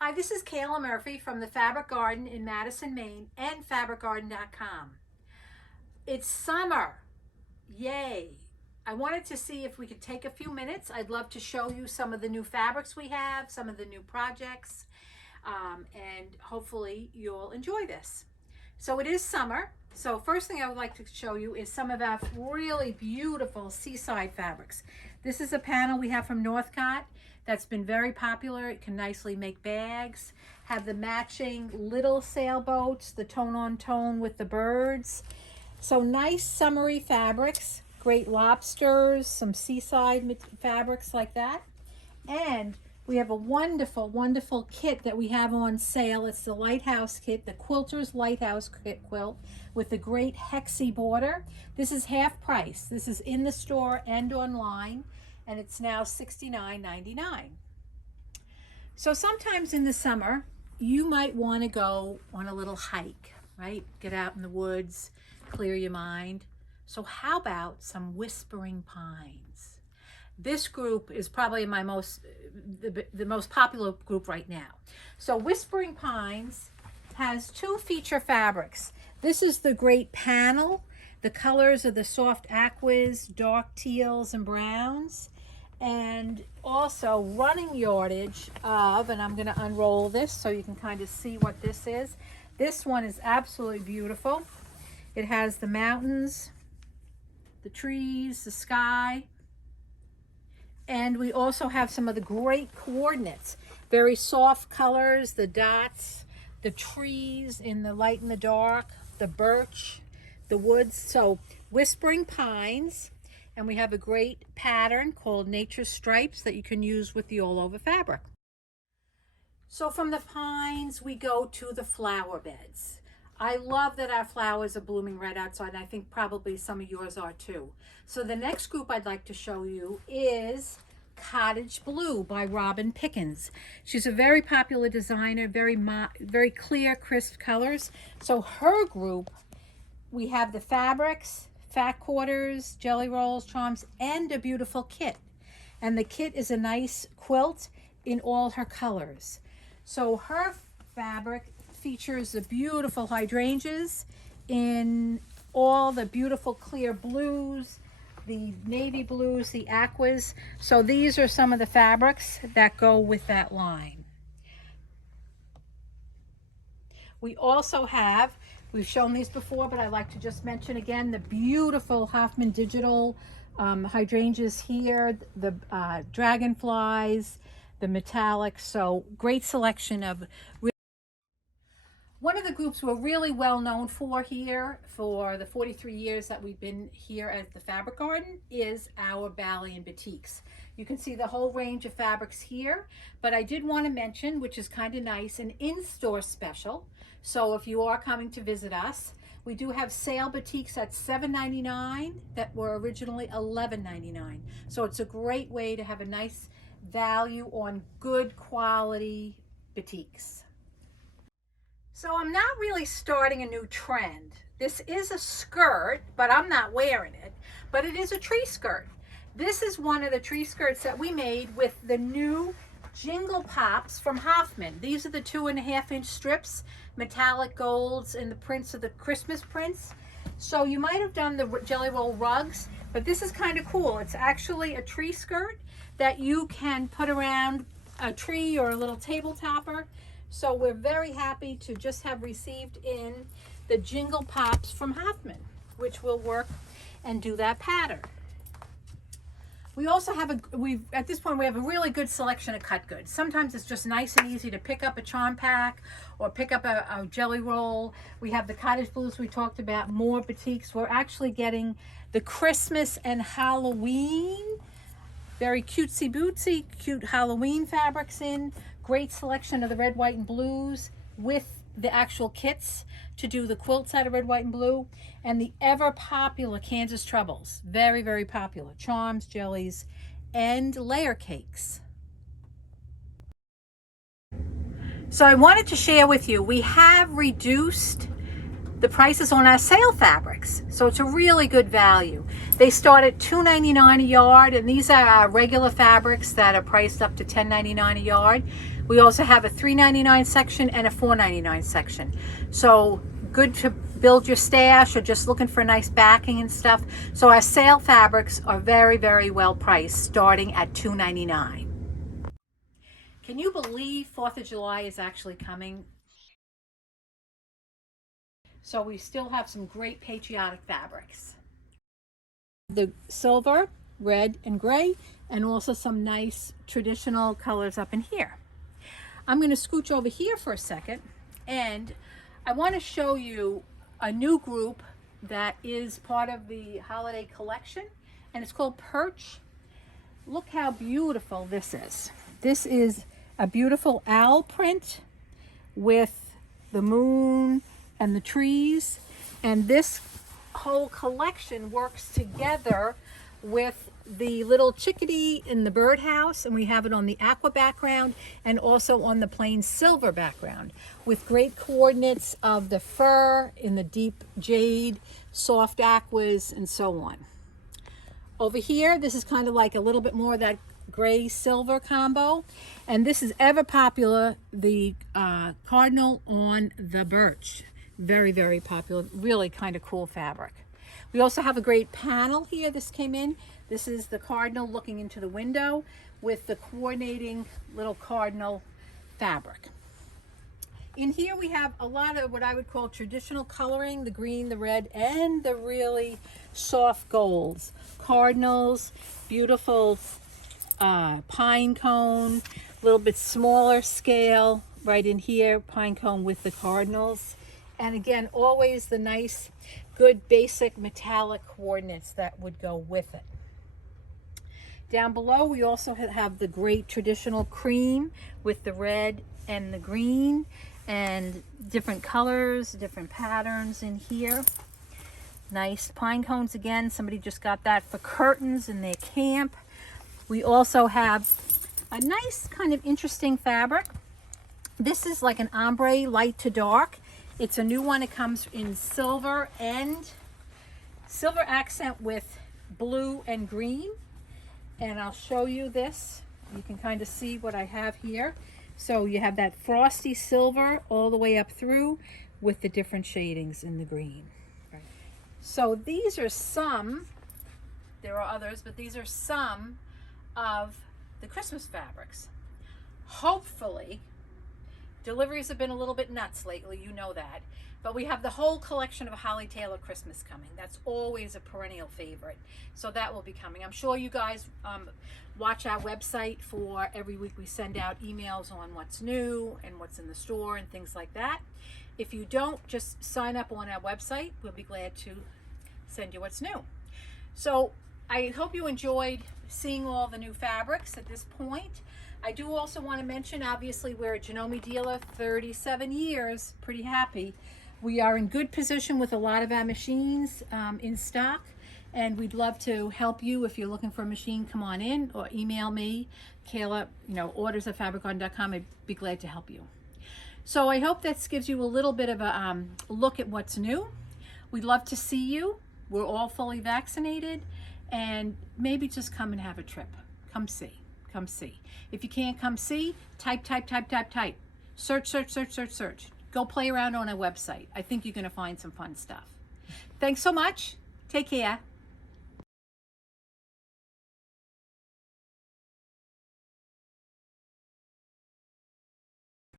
Hi, this is Kayla Murphy from the Fabric Garden in Madison, Maine and fabricgarden.com. It's summer. Yay. I wanted to see if we could take a few minutes. I'd love to show you some of the new fabrics we have, some of the new projects, and hopefully you'll enjoy this. So it is summer. So first thing I would like to show you is some of our really beautiful seaside fabrics. This is a panel we have from Northcott that's been very popular. It can nicely make bags, have the matching little sailboats, the tone on tone with the birds. So nice summery fabrics, great lobsters, some seaside fabrics like that. And we have a wonderful, wonderful kit that we have on sale. It's the Lighthouse kit, the Quilter's Lighthouse kit quilt with the great hexy border. This is half price. This is in the store and online, and it's now $69.99. So sometimes in the summer, you might want to go on a little hike, right? Get out in the woods, clear your mind. So how about some whispering pines? This group is probably the most popular group right now. So Whispering Pines has two feature fabrics. This is the great panel. The colors are the soft aquas, dark teals and browns, and also running yardage of, and I'm going to unroll this so you can kind of see what this is. This one is absolutely beautiful. It has the mountains, the trees, the sky. And we also have some of the great coordinates, very soft colors, the dots, the trees in the light and the dark, the birch, the woods. So Whispering Pines, and we have a great pattern called Nature Stripes that you can use with the all over fabric. So from the pines, we go to the flower beds. I love that our flowers are blooming right outside, and I think probably some of yours are too. So the next group I'd like to show you is Cottage Bleu by Robin Pickens. She's a very popular designer, very clear, crisp colors. So her group, we have the fabrics, fat quarters, jelly rolls, charms, and a beautiful kit. And the kit is a nice quilt in all her colors. So her fabric features the beautiful hydrangeas in all the beautiful clear blues, the navy blues, the aquas. So these are some of the fabrics that go with that line. We also have, we've shown these before, but I like to just mention again, the beautiful Hoffman Digital hydrangeas here, the dragonflies, the metallics. So great selection of. One of the groups we're really well known for here for the 43 years that we've been here at the Fabric Garden is our Bali and Batiks. You can see the whole range of fabrics here, but I did want to mention, which is kind of nice, an in-store special. So if you are coming to visit us, we do have sale batiks at $7.99 that were originally $11.99. So it's a great way to have a nice value on good quality batiks. So I'm not really starting a new trend. This is a skirt, but I'm not wearing it, but it is a tree skirt. This is one of the tree skirts that we made with the new Jingle Pops from Hoffman. These are the 2.5-inch strips, metallic golds, and the prints of the Christmas prints. So you might have done the jelly roll rugs, but this is kind of cool. It's actually a tree skirt that you can put around a tree or a little table topper. So we're very happy to just have received in the Jingle Pops from Hoffman, which will work and do that pattern. We also have at this point we have a really good selection of cut goods. Sometimes it's just nice and easy to pick up a charm pack or pick up a jelly roll. We have the Cottage Blues we talked about, more batiks. We're actually getting the Christmas and Halloween, very cutesy bootsy, cute Halloween fabrics in. Great selection of the red, white, and blues with the actual kits to do the quilts out of red, white, and blue. And the ever popular Kansas Troubles. Very, very popular. Charms, jellies, and layer cakes. So I wanted to share with you, we have reduced the prices on our sale fabrics. So it's a really good value. They start at $2.99 a yard, and these are our regular fabrics that are priced up to $10.99 a yard. We also have a $3.99 section and a $4.99 section. So good to build your stash or just looking for nice backing and stuff. So our sale fabrics are very, very well priced, starting at $2.99. Can you believe 4th of July is actually coming? So we still have some great patriotic fabrics. The silver, red, and gray, and also some nice traditional colors up in here. I'm going to scooch over here for a second, and I want to show you a new group that is part of the holiday collection, and it's called Perch. Look how beautiful this is. This is a beautiful owl print with the moon and the trees, and this whole collection works together with the little chickadee in the birdhouse, and we have it on the aqua background and also on the plain silver background with great coordinates of the fur in the deep jade, soft aquas, and so on. Over here, this is kind of like a little bit more of that gray silver combo, and this is ever popular, the cardinal on the birch. Very, very popular, really kind of cool fabric. We also have a great panel here. This came in. This is the cardinal looking into the window with the coordinating little cardinal fabric. In here we have a lot of what I would call traditional coloring, the green, the red, and the really soft golds. Cardinals, beautiful pine cone, a little bit smaller scale right in here, pine cone with the cardinals. And again, always the nice, good basic metallic coordinates that would go with it. Down below, we also have the great traditional cream with the red and the green and different colors, different patterns in here. Nice pine cones again. Somebody just got that for curtains in their camp. We also have a nice kind of interesting fabric. This is like an ombre light to dark. It's a new one. It comes in silver and silver accent with blue and green. And I'll show you this. You can kind of see what I have here. So you have that frosty silver all the way up through with the different shadings in the green. Right. So these are some, there are others, but these are some of the Christmas fabrics. Hopefully, deliveries have been a little bit nuts lately, you know that. But we have the whole collection of Holly Taylor Christmas coming. That's always a perennial favorite. So that will be coming. I'm sure you guys watch our website for every week we send out emails on what's new and what's in the store and things like that. If you don't, just sign up on our website. We'll be glad to send you what's new. So I hope you enjoyed seeing all the new fabrics at this point. I do also want to mention, obviously, we're a Janome dealer, 37 years, pretty happy. We are in good position with a lot of our machines in stock, and we'd love to help you. If you're looking for a machine, come on in or email me, Kayla, orders@fabricgarden.com. I'd be glad to help you. So I hope this gives you a little bit of a look at what's new. We'd love to see you. We're all fully vaccinated, and maybe just come and have a trip. Come see. Come see. If you can't come see, type. Search. Go play around on our website. I think you're going to find some fun stuff. Thanks so much. Take care.